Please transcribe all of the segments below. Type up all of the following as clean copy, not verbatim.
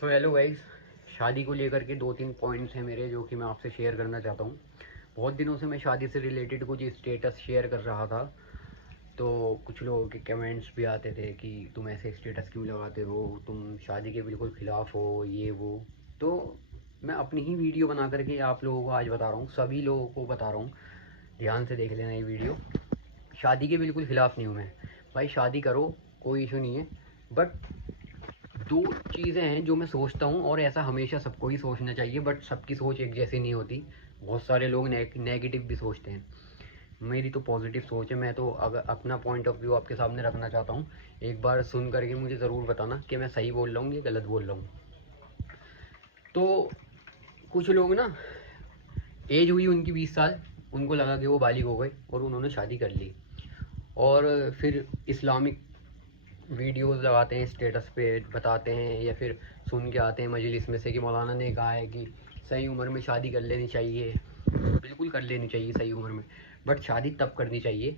So hello guys, शादी को लेकर के 2-3 पॉइंट्स हैं मेरे जो कि मैं आपसे शेयर करना चाहता हूँ। बहुत दिनों से मैं शादी से रिलेटेड कुछ स्टेटस शेयर कर रहा था, तो कुछ लोगों के कमेंट्स भी आते थे कि तुम ऐसे स्टेटस क्यों लगाते हो, तुम शादी के बिल्कुल ख़िलाफ़ हो, ये वो। तो मैं अपनी ही वीडियो बना करके आप लोगों को आज बता रहा हूँ, सभी लोगों को बता रहा हूँ, ध्यान से देख लेना ये वीडियो। शादी के बिल्कुल ख़िलाफ़ नहीं हूँ मैं भाई, शादी करो, कोई इशू नहीं है। बट दो चीज़ें हैं जो मैं सोचता हूँ, और ऐसा हमेशा सबको ही सोचना चाहिए, बट सबकी सोच एक जैसी नहीं होती। बहुत सारे लोग नेगेटिव भी सोचते हैं। मेरी तो पॉजिटिव सोच है। मैं तो अगर अपना पॉइंट ऑफ व्यू आपके सामने रखना चाहता हूँ, एक बार सुन करके मुझे ज़रूर बताना कि मैं सही बोल रहा हूँ या गलत बोल रहा हूँ। तो कुछ लोग ना, एज हुई उनकी 20 साल, उनको लगा कि वो बालिग हो गए और उन्होंने शादी कर ली, और फिर इस्लामिक वीडियोस लगाते हैं, स्टेटस पे बताते हैं, या फिर सुन के आते हैं मजलिस में से कि मौलाना ने कहा है कि सही उम्र में शादी कर लेनी चाहिए। बिल्कुल कर लेनी चाहिए सही उम्र में, बट शादी तब करनी चाहिए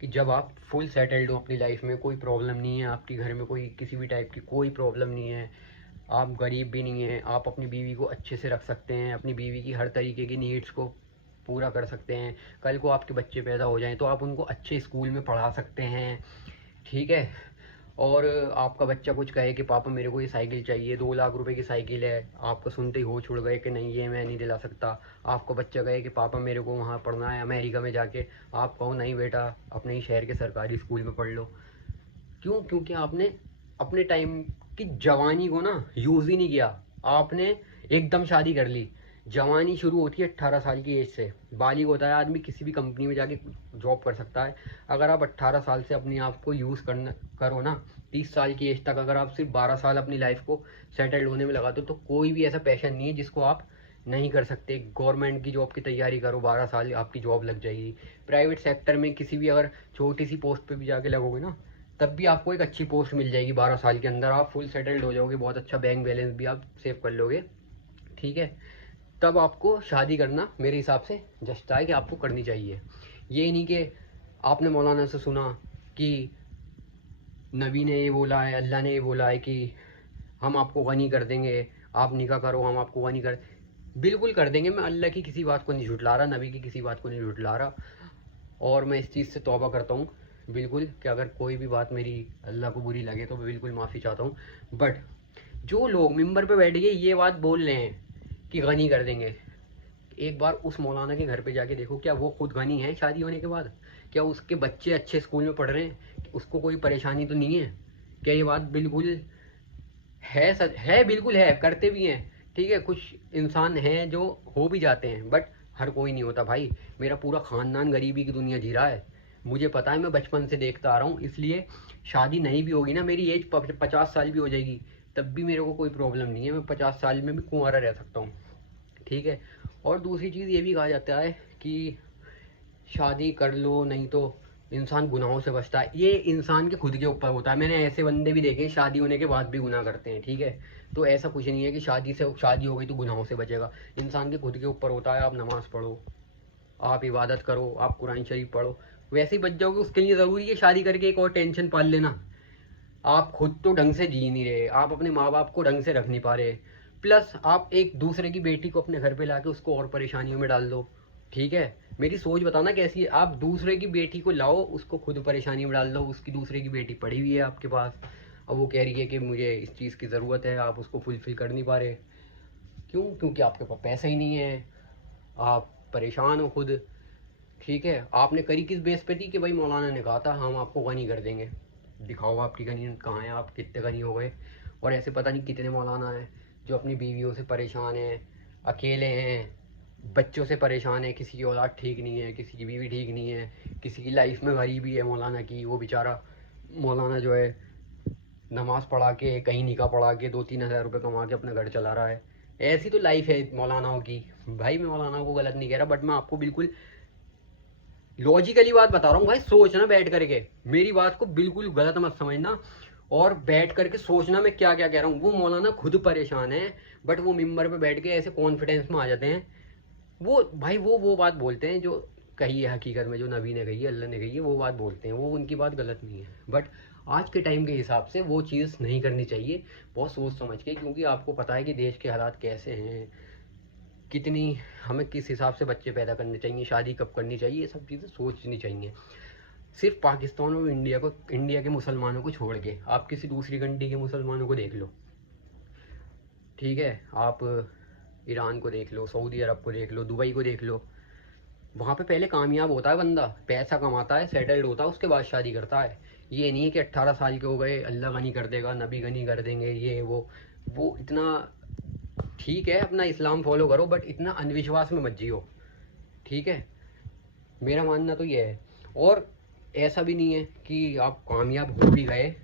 कि जब आप फुल सेटल्ड हो अपनी लाइफ में, कोई प्रॉब्लम नहीं है आपके घर में, कोई किसी भी टाइप की कोई प्रॉब्लम नहीं है, आप गरीब भी नहीं हैं, आप अपनी बीवी को अच्छे से रख सकते हैं, अपनी बीवी की हर तरीके की नीड्स को पूरा कर सकते हैं। कल को आपके बच्चे पैदा हो जाएं तो आप उनको अच्छे स्कूल में पढ़ा सकते हैं, ठीक है। और आपका बच्चा कुछ कहे कि पापा मेरे को ये साइकिल चाहिए, 2 लाख रुपए की साइकिल है, आपको सुनते ही होश उड़ गए कि नहीं ये मैं नहीं दिला सकता। आपका बच्चा कहे कि पापा मेरे को वहाँ पढ़ना है अमेरिका में जाके, आप कहो नहीं बेटा, अपने ही शहर के सरकारी स्कूल में पढ़ लो। क्यों? क्योंकि आपने अपने टाइम की जवानी को ना यूज़ ही नहीं किया। आपने एकदम शादी कर ली। जवानी शुरू होती है 18 साल की एज से। बालिग होता है आदमी, किसी भी कंपनी में जाके जॉब कर सकता है। अगर आप 18 साल से अपने आप को यूज़ करना करो ना, 30 साल की एज तक अगर आप सिर्फ 12 साल अपनी लाइफ को सेटल्ड होने में लगाते हो, तो कोई भी ऐसा पैशन नहीं है जिसको आप नहीं कर सकते। गवर्नमेंट की जॉब की तैयारी करो, 12 साल आपकी जॉब लग जाएगी। प्राइवेट सेक्टर में किसी भी अगर छोटी सी पोस्ट पे भी जाके लगोगे ना, तब भी आपको एक अच्छी पोस्ट मिल जाएगी। 12 साल के अंदर आप फुल सेटल्ड हो जाओगे, बहुत अच्छा बैंक बैलेंस भी आप सेव कर लोगे, ठीक है। तब आपको शादी करना मेरे हिसाब से जस्ता है कि आपको करनी चाहिए। ये नहीं कि आपने मौलाना से सुना कि नबी ने ये बोला है, अल्लाह ने ये बोला है कि हम आपको गनी कर देंगे, आप निकाह करो, हम आपको गनी कर, बिल्कुल कर देंगे। मैं अल्लाह की किसी बात को नहीं झुटला रहा, नबी की किसी बात को नहीं झुटला रहा, और मैं इस चीज़ से तौबा करता हूँ बिल्कुल कि अगर कोई भी बात मेरी अल्लाह को बुरी लगे तो मैं बिल्कुल माफ़ी चाहता हूँ। बट जो लोग मिंबर पे बैठ के ये बात बोल रहे हैं कि गनी कर देंगे, एक बार उस मौलाना के घर पे जाके देखो, क्या वो खुद गनी है शादी होने के बाद? क्या उसके बच्चे अच्छे स्कूल में पढ़ रहे हैं? उसको कोई परेशानी तो नहीं है? क्या ये बात बिल्कुल है? सच है, बिल्कुल है, करते भी हैं, ठीक है। कुछ इंसान हैं जो हो भी जाते हैं, बट हर कोई नहीं होता भाई। मेरा पूरा ख़ानदान गरीबी की दुनिया जी रहा है, मुझे पता है, मैं बचपन से देखता आ रहा हूँ। इसलिए शादी नहीं भी होगी ना, मेरी एज 50 साल भी हो जाएगी, तब भी मेरे को कोई प्रॉब्लम नहीं है। मैं 50 साल में भी कुंवारा रह सकता हूँ, ठीक है। और दूसरी चीज़ ये भी कहा जाता है कि शादी कर लो नहीं तो इंसान गुनाहों से बचता है। ये इंसान के खुद के ऊपर होता है। मैंने ऐसे बंदे भी देखे शादी होने के बाद भी गुनाह करते हैं, ठीक है। तो ऐसा कुछ नहीं है कि शादी हो गई तो गुनाहों से बचेगा। इंसान के खुद के ऊपर होता है। आप नमाज़ पढ़ो, आप इबादत करो, आप कुरान शरीफ पढ़ो, वैसे ही बच जाओगे। उसके लिए ज़रूरी है शादी करके एक और टेंशन पाल लेना? आप खुद तो ढंग से जी नहीं रहे, आप अपने माँ बाप को ढंग से रख नहीं पा रहे, प्लस आप एक दूसरे की बेटी को अपने घर पे लाके उसको और परेशानियों में डाल दो, ठीक है। मेरी सोच बताना कैसी है? आप दूसरे की बेटी को लाओ, उसको खुद परेशानी में डाल दो। उसकी दूसरे की बेटी पढ़ी हुई है आपके पास, अब वो कह रही है कि मुझे इस चीज़ की ज़रूरत है, आप उसको फुलफ़िल कर नहीं पा रहे। क्यों? क्योंकि आपके पास पैसा ही नहीं है, आप परेशान हो खुद, ठीक है। आपने करी किस बेस पे थी कि भाई मौलाना ने कहा था हम आपको गनी कर देंगे? दिखाओ आपकी गनी कहाँ है, आप कितने गनी हो गए? और ऐसे पता नहीं कितने मौलाना हैं जो अपनी बीवियों से परेशान हैं, अकेले हैं, बच्चों से परेशान है, किसी की औलाद ठीक नहीं है, किसी की बीवी ठीक नहीं है, किसी की लाइफ में गरीबी है मौलाना की, वो बेचारा मौलाना जो है नमाज़ पढ़ा के, कहीं निकाह पढ़ा के 2-3 हज़ार रुपये कमा के अपना घर चला रहा है। ऐसी तो लाइफ है मौलानाओं की। भाई मैं मौलानाओं को गलत नहीं कह रहा, बट मैं आपको बिल्कुल लॉजिकली बात बता रहा हूँ भाई। सोचना बैठ करके, मेरी बात को बिल्कुल गलत मत समझना, और बैठ करके सोचना मैं क्या क्या कह रहा हूँ। वो मौलाना खुद परेशान है, बट वो मिंबर पे बैठ के ऐसे कॉन्फिडेंस में आ जाते हैं। वो भाई वो बात बोलते हैं जो कही है हकीकत में, जो नबी ने कही है, अल्लाह ने कही है, वो बात बोलते हैं। वो उनकी बात गलत नहीं है, बट आज के टाइम के हिसाब से वो चीज़ नहीं करनी चाहिए, बहुत सोच समझ के, क्योंकि आपको पता है कि देश के हालात कैसे हैं, कितनी हमें किस हिसाब से बच्चे पैदा करने चाहिए, शादी कब करनी चाहिए, ये सब चीज़ें सोचनी चाहिए। सिर्फ पाकिस्तान और इंडिया के मुसलमानों को छोड़ के आप किसी दूसरी कंट्री के मुसलमानों को देख लो, ठीक है, आप ईरान को देख लो, सऊदी अरब को देख लो, दुबई को देख लो, वहाँ पे पहले कामयाब होता है बंदा, पैसा कमाता है, सेटल्ड होता है, उसके बाद शादी करता है। ये नहीं है कि 18 साल के हो गए अल्लाह गनी कर देगा, नबी गनी कर देंगे, ये वो इतना ठीक है, अपना इस्लाम फॉलो करो, बट इतना अंधविश्वास में मत जियो, ठीक है, मेरा मानना तो ये है। और ऐसा भी नहीं है कि आप कामयाब हो भी गए,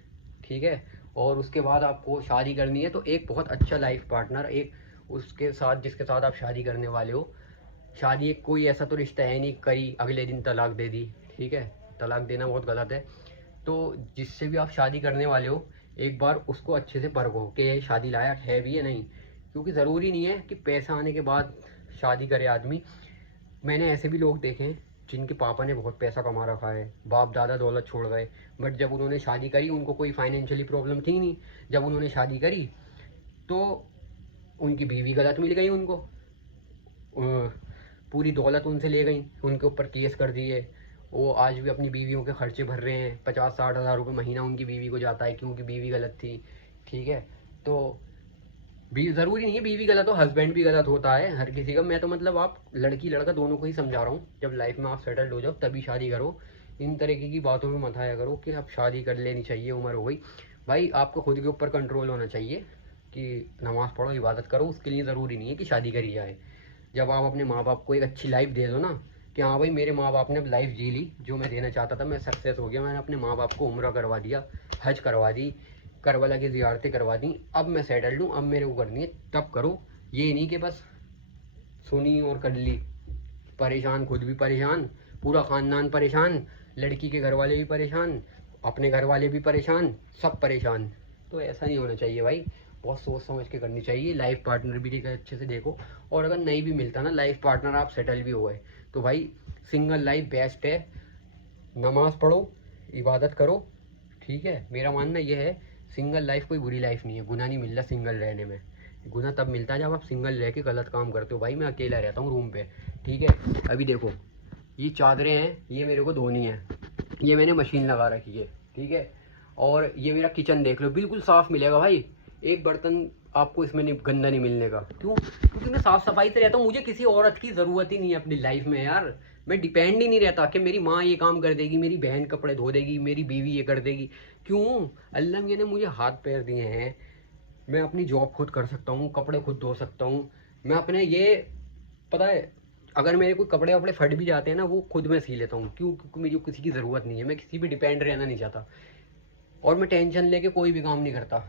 ठीक है, और उसके बाद आपको शादी करनी है, तो एक बहुत अच्छा लाइफ पार्टनर, एक उसके साथ जिसके साथ आप शादी करने वाले हो, शादी एक कोई ऐसा तो रिश्ता है नहीं करी अगले दिन तलाक दे दी, ठीक है, तलाक देना बहुत गलत है। तो जिससे भी आप शादी करने वाले हो, एक बार उसको अच्छे से परखो कि ये शादी लायक है भी या नहीं, क्योंकि ज़रूरी नहीं है कि पैसा आने के बाद शादी करे आदमी। मैंने ऐसे भी लोग देखे हैं जिनके पापा ने बहुत पैसा कमा रखा है, बाप दादा दौलत छोड़ गए, बट जब उन्होंने शादी करी उनको कोई फाइनेंशियली प्रॉब्लम थी नहीं, जब उन्होंने शादी करी तो उनकी बीवी गलत मिल गई उनको, पूरी दौलत उनसे ले गई, उनके ऊपर केस कर दिए, वो आज भी अपनी बीवियों के खर्चे भर रहे हैं, 50-60 हज़ार रुपये महीना उनकी बीवी को जाता है क्योंकि बीवी गलत थी, ठीक है। तो ज़रूरी नहीं है बीवी गलत हो, हस्बैंड भी गलत होता है हर किसी का। मैं तो मतलब आप लड़की लड़का दोनों को ही समझा रहा हूँ, जब लाइफ में आप सेटल्ड हो जाओ तभी शादी करो, इन तरीके की बातों में मत आया करो कि अब शादी कर लेनी चाहिए, उम्र हो गई। भाई आपको खुद के ऊपर कंट्रोल होना चाहिए कि नमाज़ पढ़ो, इबादत करो, उसके लिए ज़रूरी नहीं है कि शादी करी जाए। जब आप अपने माँ बाप को एक अच्छी लाइफ दे दो ना, कि हाँ भाई मेरे माँ बाप ने अब लाइफ जी ली जो मैं देना चाहता था, मैं सक्सेस हो गया, मैंने अपने माँ बाप को उम्रा करवा दिया, हज करवा दी, करबला की ज़ियारतें करवा दी, अब मैं सेटल्ड हूँ, अब मेरे को करनी है, तब करो। ये नहीं कि बस सुनी और कर ली, परेशान, खुद भी परेशान, पूरा ख़ानदान परेशान, लड़की के घर वाले भी परेशान, अपने घर वाले भी परेशान, सब परेशान। तो ऐसा नहीं होना चाहिए भाई, बहुत सोच समझ के करनी चाहिए। लाइफ पार्टनर भी अच्छे से देखो, और अगर नहीं भी मिलता ना लाइफ पार्टनर, आप सेटल भी हो गए, तो भाई सिंगल लाइफ बेस्ट है। नमाज़ पढ़ो, इबादत करो, ठीक है, मेरा मानना यह है, सिंगल लाइफ कोई बुरी लाइफ नहीं है, गुनाह नहीं मिलता सिंगल रहने में। गुनाह तब मिलता है जब आप सिंगल रह के गलत काम करते हो। भाई मैं अकेला रहता हूँ रूम पे, ठीक है, अभी देखो ये चादरें हैं, ये मेरे को धोनी है, ये मैंने मशीन लगा रखी है, ठीक है, और ये मेरा किचन देख लो, बिल्कुल साफ़ मिलेगा भाई, एक बर्तन आपको इसमें नहीं गंदा नहीं मिलने का। क्यों? क्योंकि मैं साफ़ सफाई से रहता हूँ, मुझे किसी औरत की ज़रूरत ही नहीं है अपनी लाइफ में यार। मैं डिपेंड ही नहीं रहता कि मेरी माँ ये काम कर देगी, मेरी बहन कपड़े धो देगी, मेरी बीवी ये कर देगी। क्यों? अल्लाह मियाँ ने मुझे हाथ पैर दिए हैं, मैं अपनी जॉब खुद कर सकता हूँ, कपड़े खुद धो सकता हूँ। मैं अपने ये पता है, अगर मेरे कोई कपड़े वपड़े फट भी जाते हैं ना, वो खुद मैं सी लेता हूँ। क्यों? क्योंकि मुझे किसी की ज़रूरत नहीं है, मैं किसी पे डिपेंड रहना नहीं चाहता, और मैं टेंशन लेके कोई भी काम नहीं करता,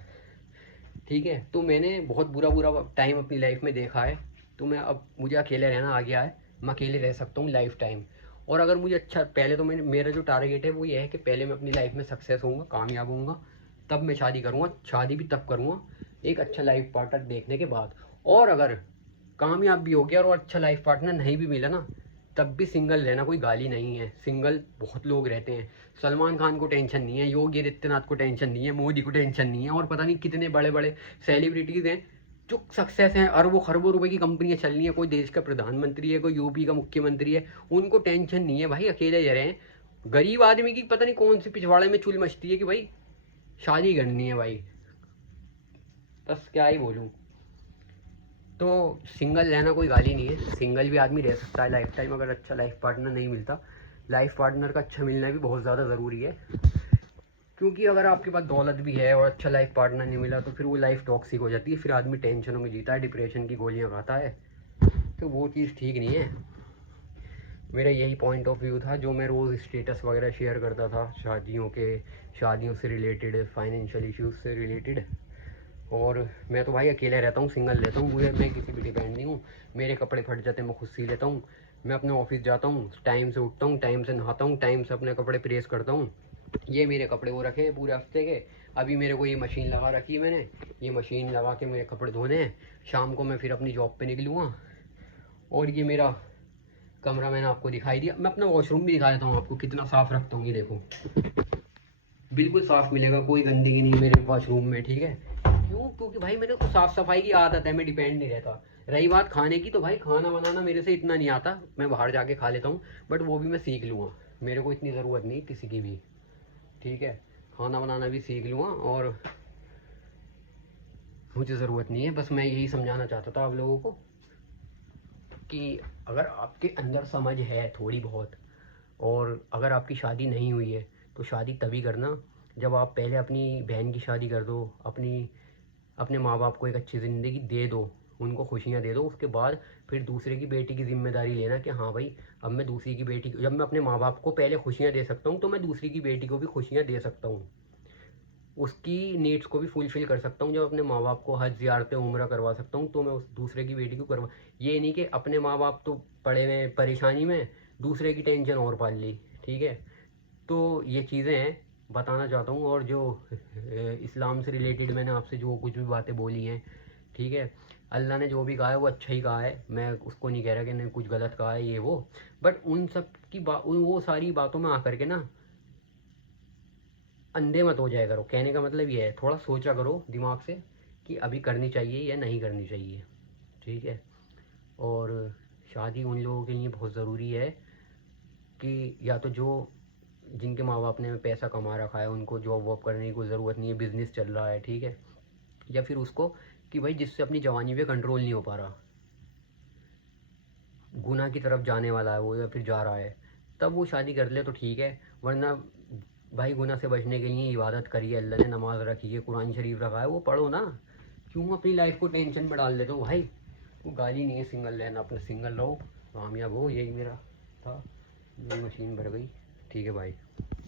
ठीक है। तो मैंने बहुत बुरा बुरा टाइम अपनी लाइफ में देखा है, तो मैं अब मुझे अकेले रहना आ गया है, मैं अकेले रह सकता हूँ लाइफ टाइम। और अगर मुझे अच्छा, पहले तो मेरा जो टारगेट है वो ये है कि पहले मैं अपनी लाइफ में सक्सेस होऊंगा, कामयाब होऊंगा, तब मैं शादी करूँगा, शादी भी तब करूँगा एक अच्छा लाइफ पार्टनर देखने के बाद। और अगर कामयाब भी हो गया और अच्छा लाइफ पार्टनर नहीं भी मिला ना, तब भी सिंगल रहना कोई गाली नहीं है, सिंगल बहुत लोग रहते हैं। सलमान खान को टेंशन नहीं है, योगी आदित्यनाथ को टेंशन नहीं है, मोदी को टेंशन नहीं है, और पता नहीं कितने बड़े बड़े सेलिब्रिटीज़ हैं जो सक्सेस हैं, अरबों खरबों रुपए की कंपनियां चल रही हैं, कोई देश का प्रधानमंत्री है, कोई यूपी का मुख्यमंत्री है, उनको टेंशन नहीं है भाई, अकेले रह रहे हैं। गरीब आदमी की पता नहीं कौन सी पिछवाड़े में चुल मचती है कि भाई शादी करनी है भाई, बस क्या ही बोलूँ। तो सिंगल रहना कोई गाली नहीं है, सिंगल भी आदमी रह सकता है लाइफ टाइम, अगर अच्छा लाइफ पार्टनर नहीं मिलता। लाइफ पार्टनर का अच्छा मिलना भी बहुत ज़्यादा ज़रूरी है, क्योंकि अगर आपके पास दौलत भी है और अच्छा लाइफ पार्टनर नहीं मिला तो फिर वो लाइफ टॉक्सिक हो जाती है, फिर आदमी टेंशनों में जीता है, डिप्रेशन की गोलियां खाता है, तो वो चीज़ ठीक नहीं है। मेरा यही पॉइंट ऑफ व्यू था, जो मैं रोज़ स्टेटस वगैरह शेयर करता था शादियों से रिलेटेड, फाइनेंशियल इश्यूज से रिलेटेड। और मैं तो भाई अकेले रहता हूँ, सिंगल रहता हूँ, मैं किसी भी डिपेंड नहीं हूँ। मेरे कपड़े फट जाते हैं मैं खुद सी लेता हूँ, मैं अपने ऑफिस जाता हूँ, टाइम से उठता हूँ, टाइम से नहाता हूँ, टाइम से अपने कपड़े प्रेस करता हूँ। ये मेरे कपड़े वो रखे हैं पूरे हफ्ते के, अभी मेरे को ये मशीन लगा रखी है मैंने, ये मशीन लगा के मेरे कपड़े धोने हैं, शाम को मैं फिर अपनी जॉब पे निकलूँगा। और ये मेरा कमरा मैंने आपको दिखाई दिया, मैं अपना वॉशरूम भी दिखा देता हूँ आपको, कितना साफ़ रखता हूँ ये देखो। बिल्कुल साफ़ मिलेगा, कोई गंदगी नहीं मेरे वॉशरूम में, ठीक है। क्यों? क्योंकि भाई मेरे को साफ़ सफाई की आदत है, मैं डिपेंड नहीं रहता। रही बात खाने की, तो भाई खाना बनाना मेरे से इतना नहीं आता, मैं बाहर जाके खा लेता हूँ, बट वो भी मैं सीख लूँगा, मेरे को इतनी ज़रूरत नहीं किसी की भी, ठीक है। खाना बनाना भी सीख लूँगा, और मुझे ज़रूरत नहीं है। बस मैं यही समझाना चाहता था आप लोगों को कि अगर आपके अंदर समझ है थोड़ी बहुत, और अगर आपकी शादी नहीं हुई है, तो शादी तभी करना जब आप पहले अपनी बहन की शादी कर दो, अपने माँ बाप को एक अच्छी ज़िंदगी दे दो, उनको खुशियाँ दे दो। उसके बाद फिर दूसरे की बेटी की ज़िम्मेदारी लेना कि हाँ भाई, अब मैं दूसरी की बेटी, जब मैं अपने माँ बाप को पहले खुशियाँ दे सकता हूँ, तो मैं दूसरी की बेटी को भी खुशियाँ दे सकता हूँ, उसकी नीड्स को भी फुलफ़िल कर सकता हूँ। जब अपने माँ बाप को हज ज़ियारतें उम्रा करवा सकता हूँ, तो मैं उस दूसरे की बेटी को करवा, ये नहीं कि अपने माँ बाप तो पड़े हुए हैं परेशानी में, दूसरे की टेंशन और पाल ली, ठीक है। तो ये चीज़ें हैं, बताना चाहता हूँ। और जो इस्लाम से रिलेटेड मैंने आपसे जो कुछ भी बातें बोली हैं, ठीक है, अल्लाह ने जो भी कहा है वो अच्छा ही कहा है, मैं उसको नहीं कह रहा कि नहीं कुछ गलत कहा है ये वो, बट उन सब की वो सारी बातों में आकर के ना अंधे मत हो जाया करो। कहने का मतलब ये है, थोड़ा सोचा करो दिमाग से कि अभी करनी चाहिए या नहीं करनी चाहिए, ठीक है। और शादी उन लोगों के लिए बहुत ज़रूरी है कि या तो जो जिनके माँ बाप ने पैसा कमा रखा है, उनको जॉब वॉब करने की कोई ज़रूरत नहीं है, बिज़नेस चल रहा है, ठीक है। या फिर उसको कि भाई जिससे अपनी जवानी पे कंट्रोल नहीं हो पा रहा, गुनाह की तरफ जाने वाला है वो, या फिर जा रहा है, तब वो शादी कर ले तो ठीक है। वरना भाई गुनाह से बचने के लिए इबादत करिए, अल्लाह ने नमाज़ रखी है, कुरान शरीफ रखा है, वो पढ़ो ना। क्यों अपनी लाइफ को टेंशन में डाल देते हो भाई? वो गाली नहीं है सिंगल रहना, अपने सिंगल रहो, कामयाब हो, यही मेरा था। मेरी मशीन भर गई, ठीक है भाई।